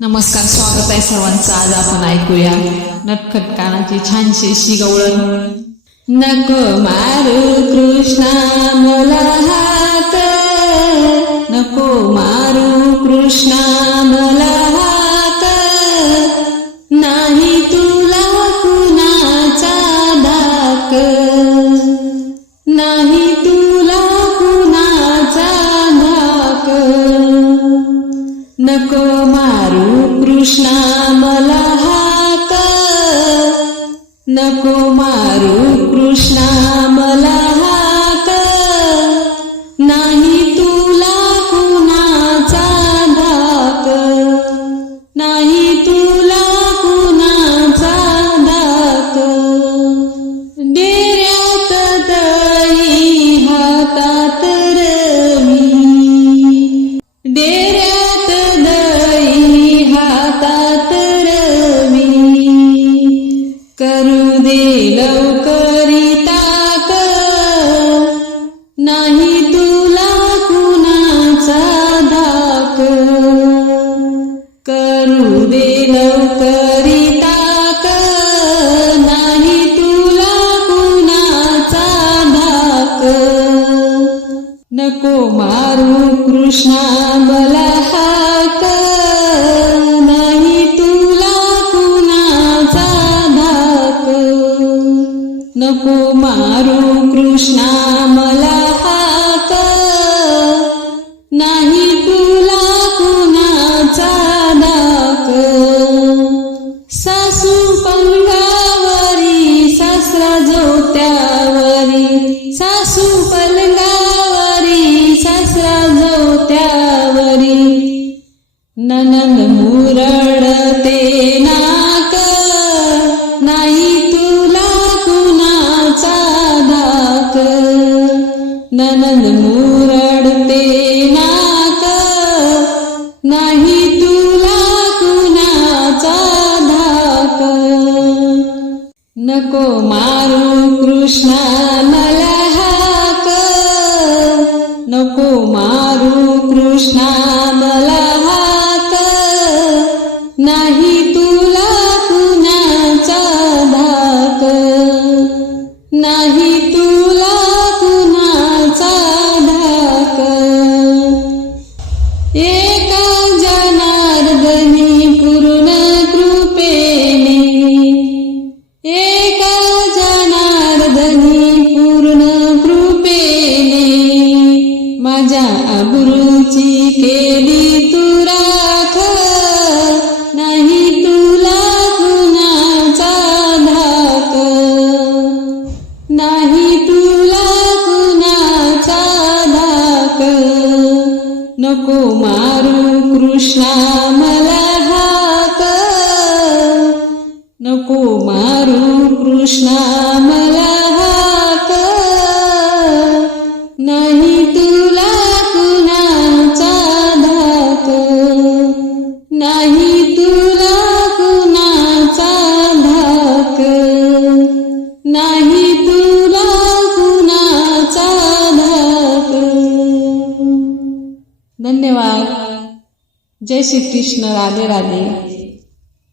नमस्कार स्वागत आहे सर्वांचं. आज आपण ऐकूया नटखट कानाची छानशी अशी गवळण. नको मारू कृष्ण कृष्णा मला हाक नको मारू कृष्णा मला नको. मारू कृष्णा मला हाक नाही तुला कुणाचा धाक नको मारू कृष्णा मला सासरा जोत्यावरी सासू पलंगावरी सासरा जोत्यावरी ननंद मुरडते नाक नाही तुला कुणाचा धाक. ननंद नको मारू कृष्णा मला हाक. नको मारू कृष्णा मला गुरुची केली तू राख नाही तुला कुणाचा धाक. नाही तुला कुणाचा धाक. नको मारू कृष्णा मला हाक नको मारू कृष्णा मला धन्यवाद. जय श्री कृष्ण राधे राधे.